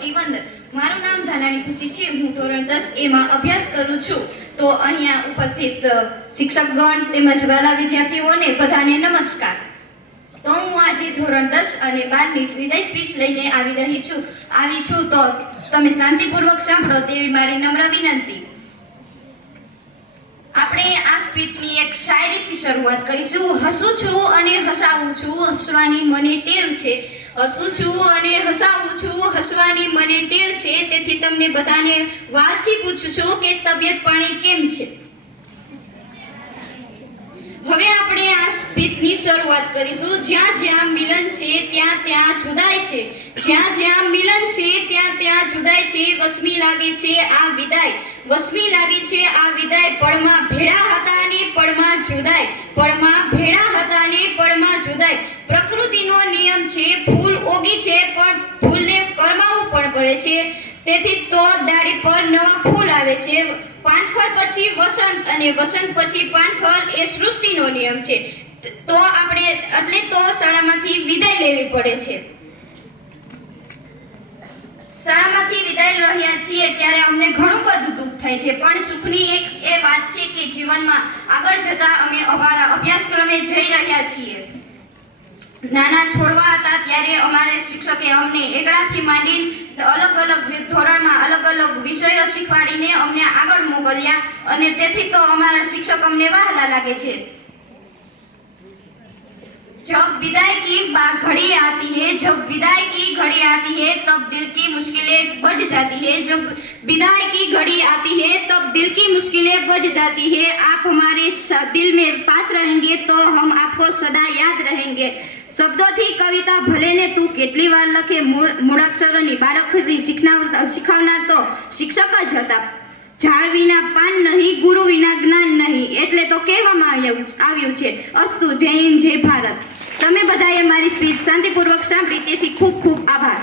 કોટી વંદન મારું નામ ધાનાણી ખુશી છે. હું ધોરણ દસ એમાં અભ્યાસ કરું છું. તો અહીંયા ઉપસ્થિત શિક્ષકગણ તેમજ વાલા વિદ્યાર્થીઓને બધાને નમસ્કાર. તો હું આજે ધોરણ દસ અને બારની વિદાય સ્પીચ લઈને આવી રહી છું. આવી છું તો તમે શાંતિપૂર્વક સાંભળો તેવી મારી નમ્ર વિનંતી. આપણે આ સ્પીચની એક શાયરીથી શરૂઆત કરીશું. હસું છું અને હસાવું છું. હસવાની મને ટેવ છે. હસું છું અને હસાવું છું. હસવાની મને ટેવ છે, તેથી તમને બધાને વાતથી પૂછું છું કે તબિયત પાણી કેમ છે? હવે આપણે આ સ્પીચની શરૂઆત કરીશું. જ્યાં જ્યાં મિલન છે, ત્યાં ત્યાં જુદાય છે. જ્યાં જ્યાં મિલન છે, ત્યાં ત્યાં જુદાય છે. વસમી લાગે છે, આ વિદાય. વસમી લાગે છે, આ વિદાય. પળમાં ભેળા હતા ને પળમાં જુદાય. પળમાં ભેળા હતા ને પળમાં જુદાય પ્રકૃતિનો નિયમ છે ફૂલ ઓગી છે પણ ફૂલને કરમાવું પણ પડે છે. તેથી તો ડાળી પર નવા ફૂલ આવે છે. પાનખર પછી વસંત અને વસંત પછી પાનખર એ સૃષ્ટિનો નિયમ છે. તો આપણે એટલે તો શાળામાંથી વિદાય લેવી પડે છે. શાળામાંથી વિદાય રહ્યા છીએ ત્યારે અમને ઘણું બધું દુઃખ થાય છે. પણ સુખની એક એ વાત છે કે જીવનમાં આગળ જતા અમે અમારા અભ્યાસક્રમે જઈ રહ્યા છીએ. નાના છોડવા હતા ત્યારે અમારે શિક્ષકે અમને એકડાથી માંડી અલગ અલગ ધોરણમાં અલગ અલગ વિષયો શીખવાડીને અમને આગળ મોકલ્યા અને તેથી તો અમારા શિક્ષક અમને વહાલા લાગે છે जब विदाई की बा- घड़ी आती है जब विदाई की घड़ी आती है तब दिल की मुश्किलें बढ़ जाती है जब विदाई की घड़ी आती है तब दिल की मुश्किलें बढ़ जाती है आप हमारे स- दिल में पास रहेंगे तो हम आपको सदा याद रहेंगे શબ્દોથી કવિતા ભલે ને તું કેટલી વાર લખે, મૂળ મૂળાક્ષરોની બાળકરી શીખનાર શીખવનાર તો શિક્ષક જ હતા. ઝાડ વિના પાન નહીં, ગુરુ વિના જ્ઞાન નહીં, એટલે તો કહેવામાં આવ્યું આવ્યું છે, અસ્તુ જય હિન્દ જય ભારત. તમે બધાએ મારી સ્પીચ શાંતિપૂર્વક સાંભળી, તેથી ખૂબ ખૂબ આભાર.